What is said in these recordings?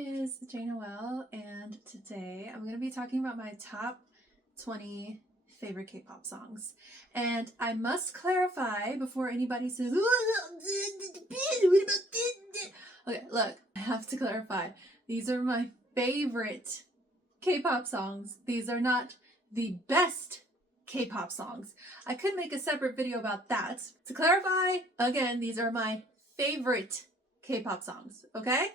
is Noel, and today I'm going to be talking about my top 20 favorite K-pop songs. And I must clarify before anybody says, okay, look, I have to clarify. These are my favorite K-pop songs. These are not the best K-pop songs. I could make a separate video about that. To clarify, again, these are my favorite K-pop songs, okay?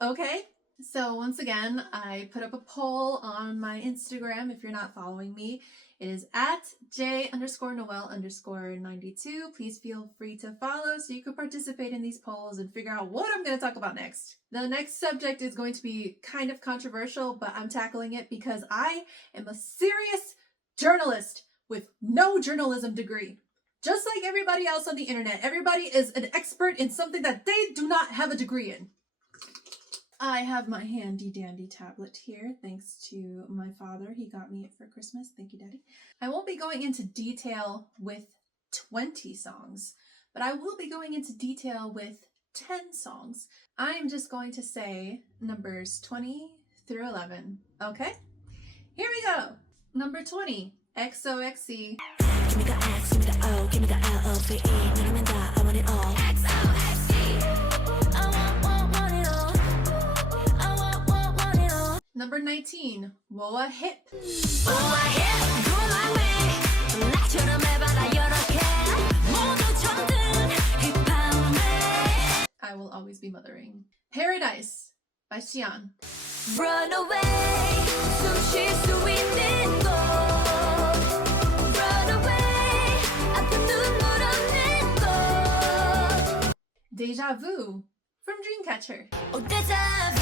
Okay? So once again, I put up a poll on my Instagram. If you're not following me, it is at J_Noel_92. Please feel free to follow so you can participate in these polls and figure out what I'm going to talk about next. The next subject is going to be kind of controversial, but I'm tackling it because I am a serious journalist with no journalism degree. Just like everybody else on the internet, everybody is an expert in something that they do not have a degree in. I have my handy dandy tablet here, thanks to my father. He got me it for Christmas. Thank you, Daddy. I won't be going into detail with 20 songs, but I will be going into detail with 10 songs. I'm just going to say numbers 20 through 11, okay? Here we go. Number 20, XOXZ. Give me the X, give me the O, give me the L-O-V-E. 누르면 다, I want it all. XOXZ. I want it all. I want it all. Number 19, WooAH HIP. WooAH HIP, go my way. 나처럼 해봐라 여러 개. 모두 정든 힙함에. I will always be mothering. Paradise by Siyeon. Run away, 숨 쉴 수 있는 곳. Deja Vu from Dreamcatcher. Oh, Deja Vu.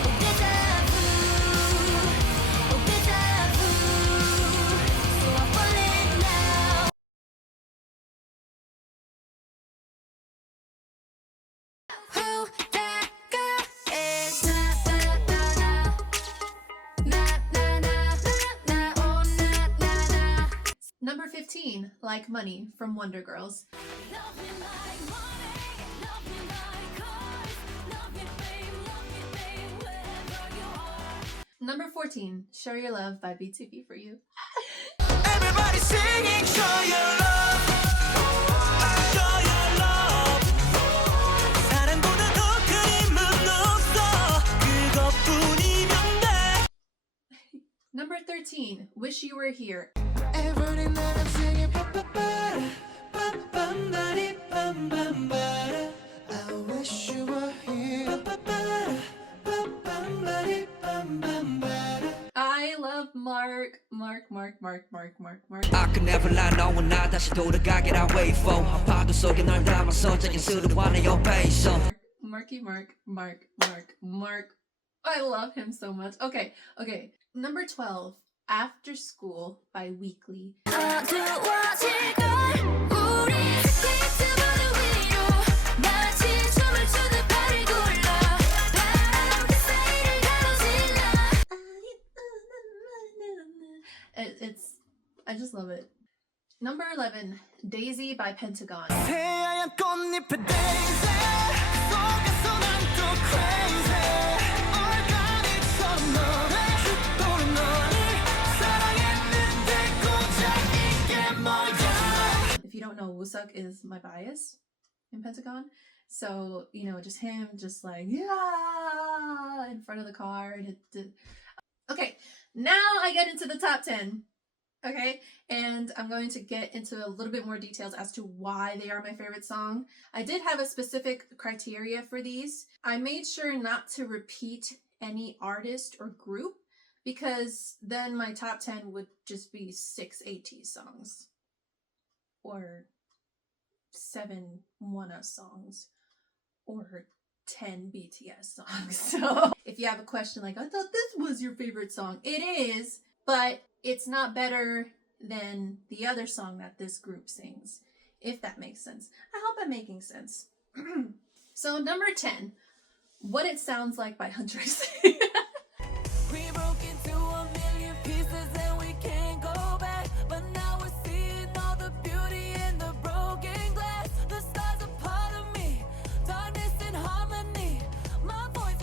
Oh, Deja Vu. Oh, Deja Vu. So I'm falling now. Who that girl is? Na na na na na oh na na na. Number 15, Like Money from Wonder Girls. Number 14, Show Your Love by BTOB for you. Everybody singing, show your love. Show your love. 사랑보다 더 큰 힘은 없어. 그것뿐이면 돼. Number 13, Wish You Were Here. Every night I'm singing, I wish you were here. I love Mark. I can never lie, 너와 나 다시 돌아가기라 wait for. 파도 속에 널 담아서 자연스러운 내 옆에 있어. Mark. I love him so much. Okay. Number 12, After School by Weeekly. I just love it. Number 11, Daisy by Pentagon. If you don't know, Woosuk is my bias in Pentagon. So, you know, just him, just like, yeah, in front of the car. Okay, now I get into the top 10. Okay, and I'm going to get into a little bit more details as to why they are my favorite song. I did have a specific criteria for these. I made sure not to repeat any artist or group because then my top 10 would just be 6 ATEEZ songs or 7 ONEWE songs or 10 BTS songs. So if you have a question like, I thought this was your favorite song, it is, but it's not better than the other song that this group sings, if that makes sense. I hope I'm making sense. So number 10, What It Sounds Like by Huntrix. We broke into a million pieces and we can't go back, but now we're seeing all the beauty in the broken glass. The stars are part of me, darkness and harmony. My voice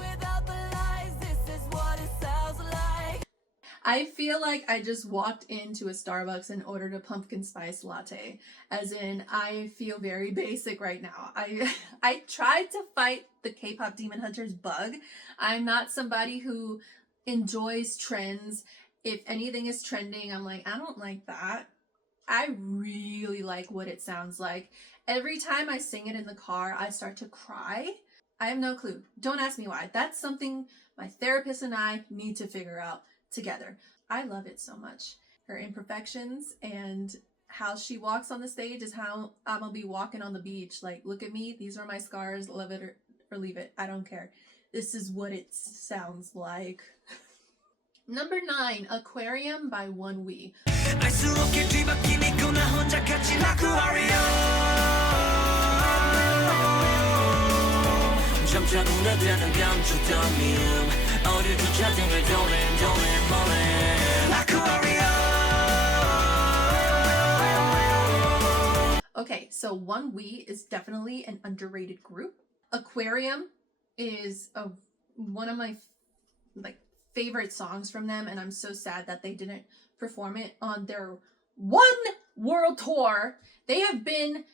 I feel like I just walked into a Starbucks and ordered a pumpkin spice latte. As in, I feel very basic right now. I tried to fight the K-pop Demon Hunters bug. I'm not somebody who enjoys trends. If anything is trending, I'm like, I don't like that. I really like what it sounds like. Every time I sing it in the car, I start to cry. I have no clue. Don't ask me why. That's something my therapist and I need to figure out together. I love it so much. Her imperfections and how she walks on the stage is how I'm gonna be walking on the beach. Like, look at me. These are my scars. Love it or leave it. I don't care. This is what it sounds like. Number 9, Aquarium by ONEWE. Okay, so ONEWE is definitely an underrated group. Aquarium is one of my favorite songs from them, and I'm so sad that they didn't perform it on their one world tour. They have been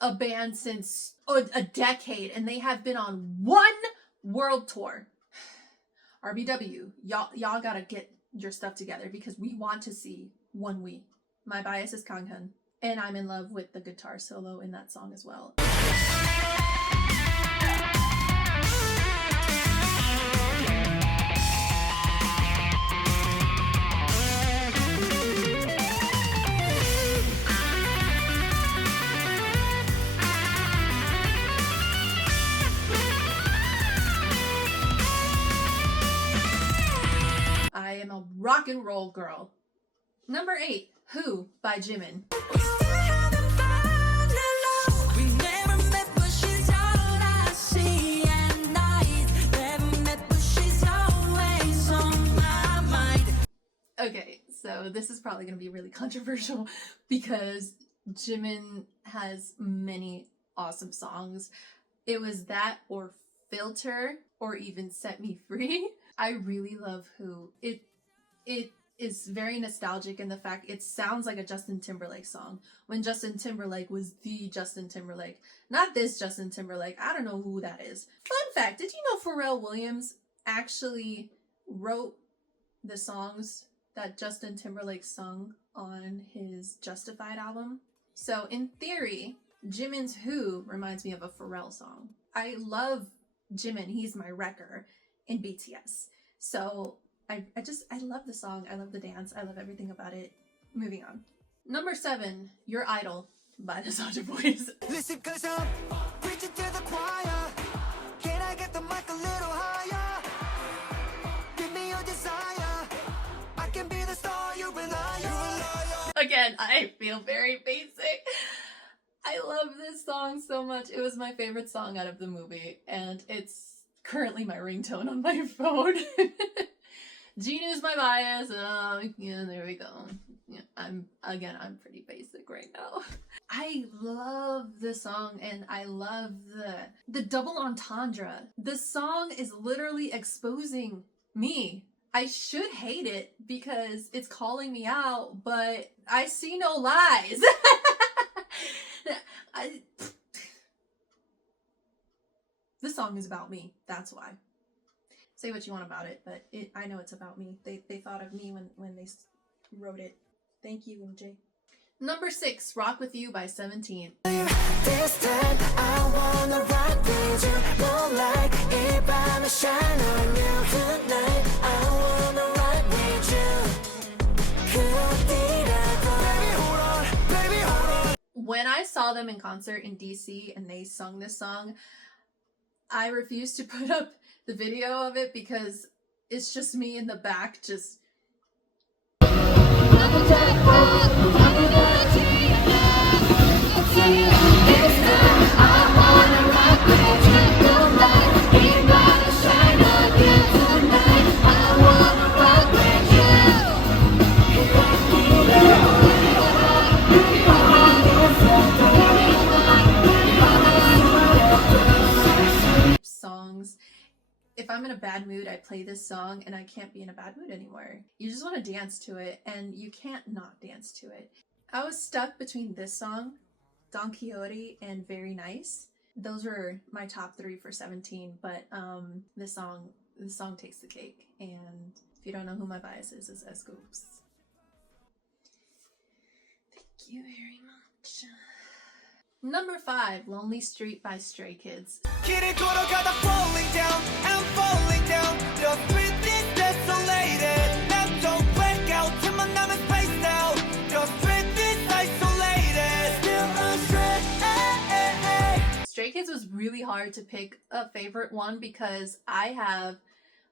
a band since a decade, and they have been on one world tour. RBW, y'all gotta get your stuff together because we want to see ONEWE. My bias is Kanghyun, and I'm in love with the guitar solo in that song as well. I am a rock and roll girl. Number 8, Who by Jimin. Okay, so this is probably going to be really controversial because Jimin has many awesome songs. It was that or Filter or even Set Me Free. I really love Who. It is very nostalgic in the fact it sounds like a Justin Timberlake song when Justin Timberlake was the Justin Timberlake, not this Justin Timberlake. I don't know who that is. Fun fact, did you know Pharrell Williams actually wrote the songs that Justin Timberlake sung on his Justified album? So in theory, Jimin's Who reminds me of a Pharrell song. I love Jimin. He's my wrecker in BTS. So I love the song. I love the dance. I love everything about it. Moving on. Number 7, Your Idol by the Saja Boys. Listen, 'cause I'm preaching to the choir. Can I get the mic a little higher? Give me your desire. I can be the star you rely on. Again, I feel very basic. I love this song so much. It was my favorite song out of the movie, and it's currently my ringtone on my phone. Gina's my bias. Yeah, there we go. Yeah, I'm pretty basic right now. I love this song, and I love the double entendre. The song is literally exposing me. I should hate it because it's calling me out, but I see no lies. This song is about me. That's why. Say what you want about it, but I know it's about me. They thought of me when they wrote it. Thank you, MJ. Number 6, Rock With You by 17. This time I wanna rock with you. More like if I'm a shine on you tonight. I wanna rock with you. Baby, hold on. When I saw them in concert in DC and they sung this song, I refused to put up the video of it because it's just me in the back just songs. If I'm in a bad bad mood, I play this song and I can't be in a bad mood anymore. You just want to dance to it, and you can't not dance to it. I was stuck between this song, Don Quixote, and Very Nice. Those were my top 3 for 17, but this song takes the cake. And if you don't know who my bias is, it's SuperM. Thank you very much. Number 5, Lonely Street by Stray Kids. Falling down, I'm falling down. Your street is desolated. Now don't break out to my numbers place now. Your street is isolated. Still astray. Stray Kids was really hard to pick a favorite one because I have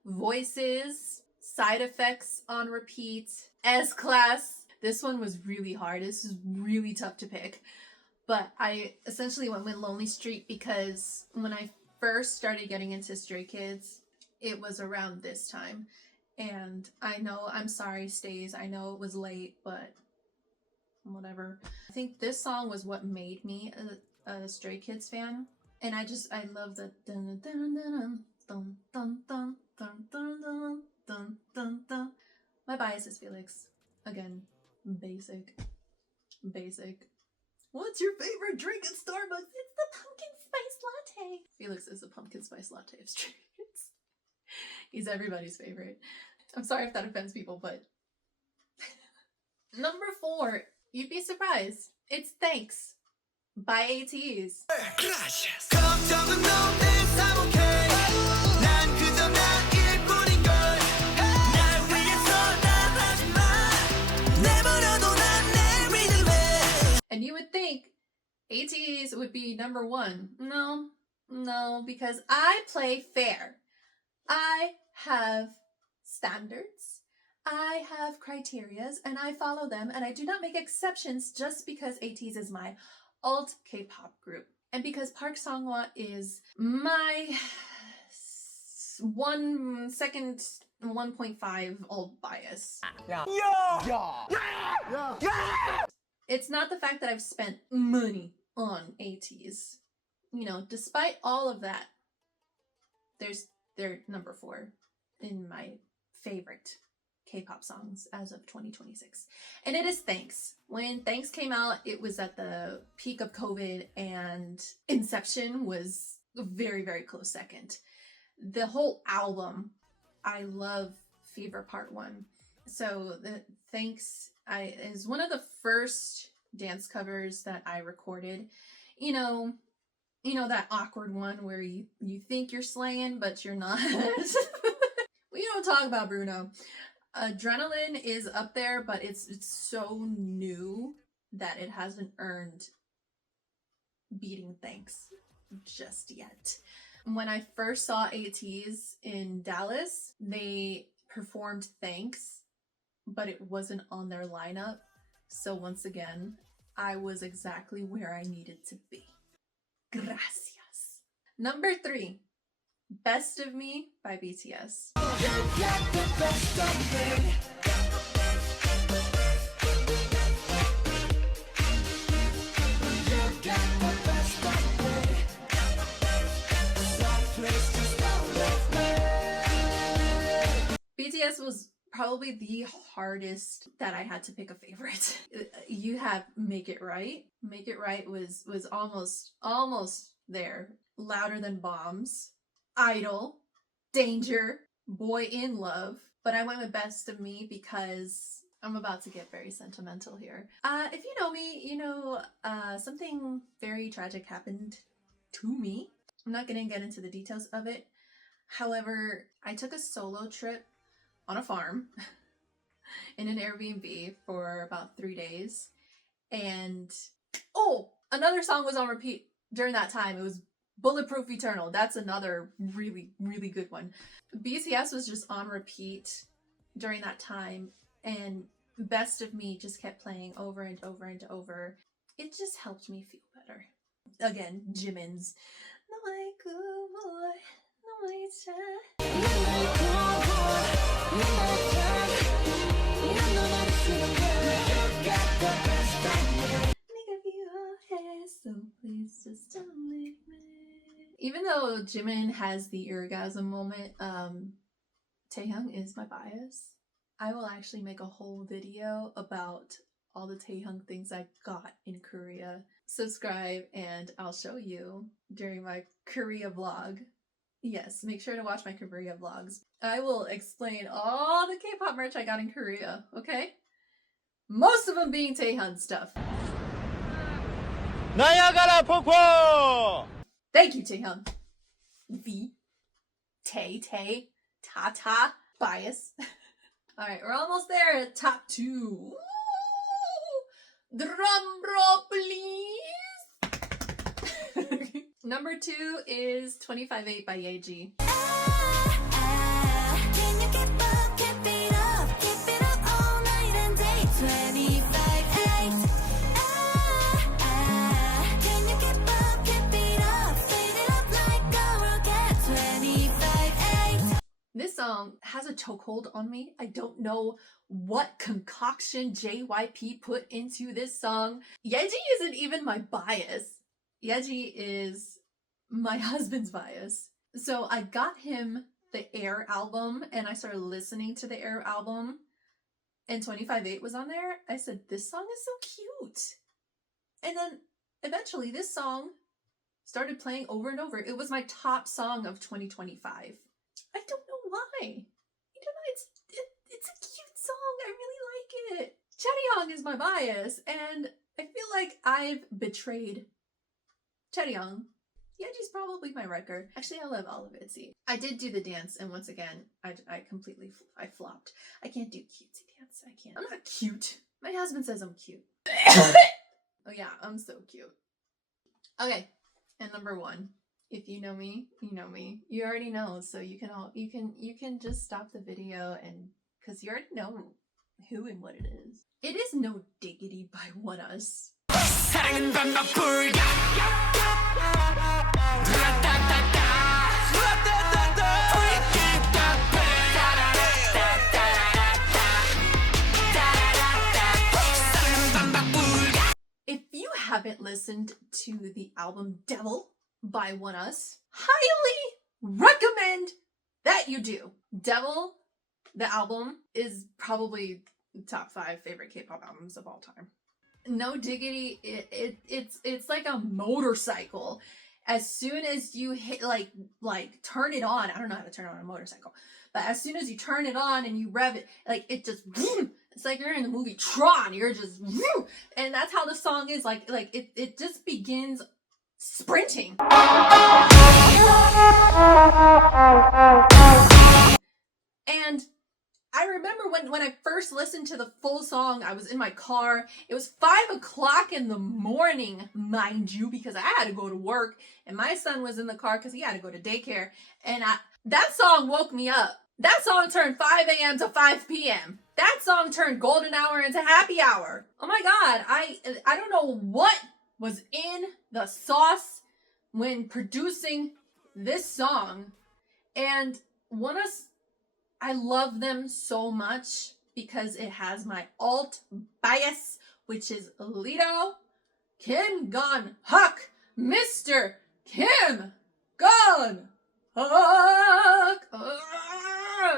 Voices, Side Effects on repeat, S-Class. This one was really hard. This is really tough to pick. But I essentially went with Lonely Street because when I first started getting into Stray Kids, it was around this time. And I know, I'm sorry, Stays, I know it was late, but whatever. I think this song was what made me a Stray Kids fan. And I love the dun dun dun dun dun dun dun dun dun dun dun dun. My bias is Felix. Again, basic. What's your favorite drink at Starbucks? It's the pumpkin spice latte. Felix is the pumpkin spice latte of Stray Kids. He's everybody's favorite. I'm sorry if that offends people, but... Number 4, you'd be surprised. It's THANXX by ATEEZ. And you would think ATEEZ would be number 1. No, because I play fair. I have standards, I have criterias, and I follow them, and I do not make exceptions just because ATEEZ is my alt K-pop group. And because Park Sangwa is my 1.5 alt bias. Yeah. It's not the fact that I've spent money on ATEEZ. You know, despite all of that, they're number 4 in my favorite K-pop songs as of 2026. And it is THANXX. When THANXX came out, it was at the peak of COVID, and Inception was a very, very close second. The whole album, I love Fever Part 1. So the THANXX is one of the first dance covers that I recorded. You know that awkward one where you think you're slaying, but you're not. We don't talk about Bruno. Adrenaline is up there, but it's so new that it hasn't earned beating THANXX just yet. When I first saw ATEEZ in Dallas, they performed THANXX, but it wasn't on their lineup. So once again, I was exactly where I needed to be. Gracias. Number 3, Best of Me by BTS. BTS was probably the hardest that I had to pick a favorite. You have Make It Right. Make It Right was almost there. Louder Than Bombs, Idol, Danger, Boy in Love. But I went with Best of Me because I'm about to get very sentimental here. If you know me, you know something very tragic happened to me. I'm not gonna get into the details of it. However, I took a solo trip on a farm in an Airbnb for about 3 days. And another song was on repeat during that time. It was Bulletproof Eternal. That's another really, really good one. BTS was just on repeat during that time, and Best of Me just kept playing over and over and over. It just helped me feel better. Again, Jimin's Even though Jimin has the orgasm moment, Taehyung is my bias. I will actually make a whole video about all the Taehyung things I got in Korea. Subscribe and I'll show you during my Korea vlog. Yes, make sure to watch my Korea vlogs. I will explain all the K-pop merch I got in Korea, okay? Most of them being Taehyung stuff. 나야가라 폭포! Thank you, Taehyung. V. Tay. Ta. Bias. Alright, we're almost there at top 2. Ooh, drum roll, please! Number 2 is 25/8 by Yeji. Can you keep it up all night and day? 25/8. Can you keep it up, speed it up like a rocket? 25/8. This song has a chokehold on me. I don't know what concoction JYP put into this song. Yeji isn't even my bias. Yeji is my husband's bias. So I got him the Air album and I started listening to the Air album and 25/8 was on there. I said, this song is so cute. And then eventually this song started playing over and over. It was my top song of 2025. I don't know why. I don't know, it's a cute song. I really like it. Chaeryong is my bias and I feel like I've betrayed Chaeryong. Yeji's probably my wrecker. Actually, I love all of ITZY. I did do the dance, and once again, I completely flopped. I can't do cutesy dance. I can't. I'm not cute. My husband says I'm cute. Oh yeah, I'm so cute. Okay, and number 1. If you know me, you know me. You already know, so you can just stop the video and because you already know who and what it is. It is No Diggity by ONEWE. 사랑은 반박불가. If you haven't listened to the album Devil by ONEWE, highly recommend that you do. Devil, the album, is probably top 5 favorite K-pop albums of all time. No Diggity, it's like a motorcycle. As soon as you hit like turn it on, I don't know how to turn on a motorcycle, but as soon as you turn it on and you rev it, like it just it's like you're in the movie Tron. You're just and that's how the song is. Like it just begins sprinting. And I remember when I first listened to the full song, I was in my car. It was 5 o'clock in the morning, mind you, because I had to go to work and my son was in the car because he had to go to daycare. And that song woke me up. That song turned 5 a.m. to 5 p.m. That song turned golden hour into happy hour. Oh my God. I don't know what was in the sauce when producing this song. And I love them so much because it has my alt bias, which is Lido, Kim Gun-hak, Mr. Kim Gun-hak.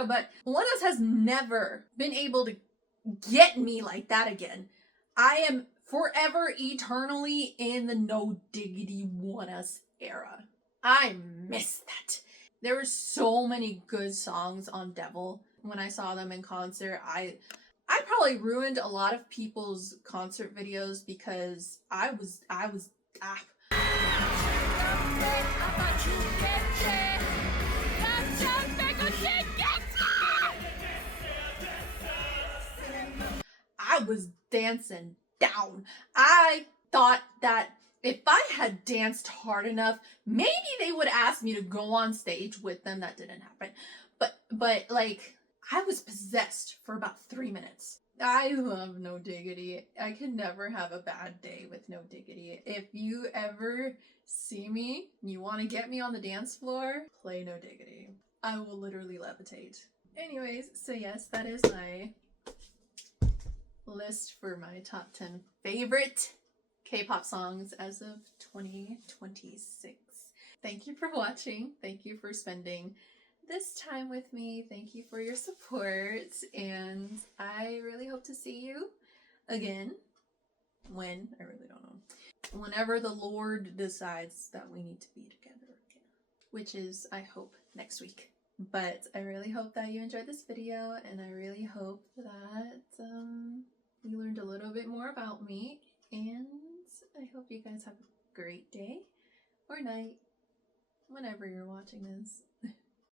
But ONEWE has never been able to get me like that again. I am forever, eternally in the No Diggity ONEWE era. I miss that. There were so many good songs on Devil. When I saw them in concert, I probably ruined a lot of people's concert videos because I was dancing down. I thought that if I had danced hard enough, maybe they would ask me to go on stage with them. That didn't happen. But like, I was possessed for about 3 minutes. I love No Diggity. I can never have a bad day with No Diggity. If you ever see me, you want to get me on the dance floor, play No Diggity. I will literally levitate. Anyways, so yes, that is my list for my top 10 favorite K-pop songs as of 2026. thank you for watching. Thank you for spending this time with me. Thank you for your support. And I really hope to see you again. When? I really don't know. Whenever the Lord decides that we need to be together again. Which is, I hope, next week. But I really hope that you enjoyed this video. And I really hope that you learned a little bit more about me. And I hope you guys have a great day or night whenever you're watching this.